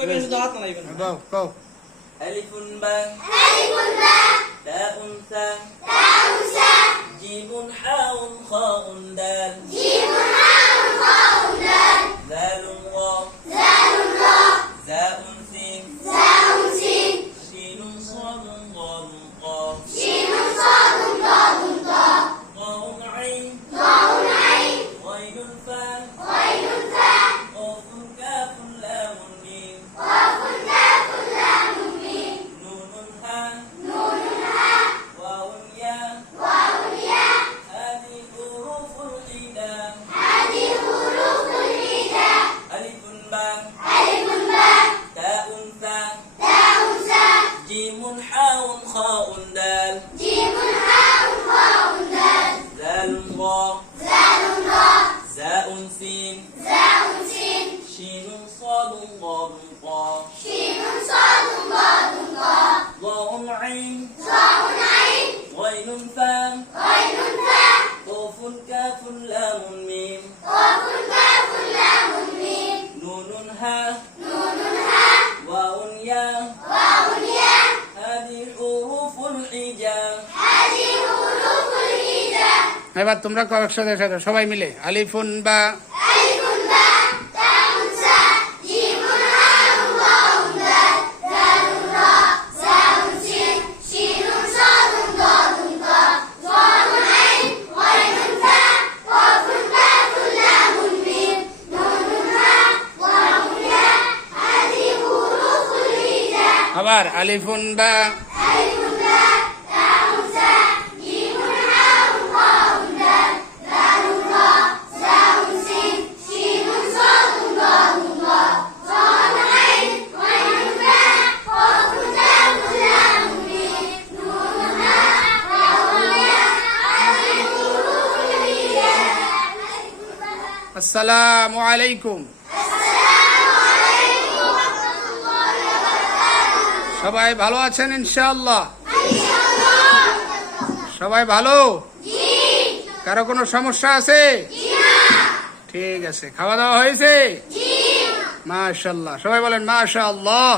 কইবেন শুধু হাত নাড়াইবেন দাও কও আলিফুন বা তাউন সা জিমুন হাউন খাউন দাল জালুন রা জাউন সিন শিনুন সাদুন দালুন قاف قاف عين غين فاء قاف كاف لام ميم نون ها واو ياء هذه حروف الهجاء ألف باء تاء ثاء جيم حاء خاء دال دال را زاء سين شين صاد ضاد قاف ضاء عين غين فاء قاف كاف لام ميم نون ها واو ياء هذه حروف الحجاء এবার তোমরা কও একসাথে একসাথে সবাই মিলে আলিফুন বা আবার আলিফুন বা আসসালামু আলাইকুম। সবাই ভালো আছেন ইনশাআল্লাহ? সবাই ভালো? কারো কোনো সমস্যা আছে? ঠিক আছে, খাওয়া দাওয়া হয়েছে? মাশাআল্লাহ, সবাই বলেন মাশাআল্লাহ।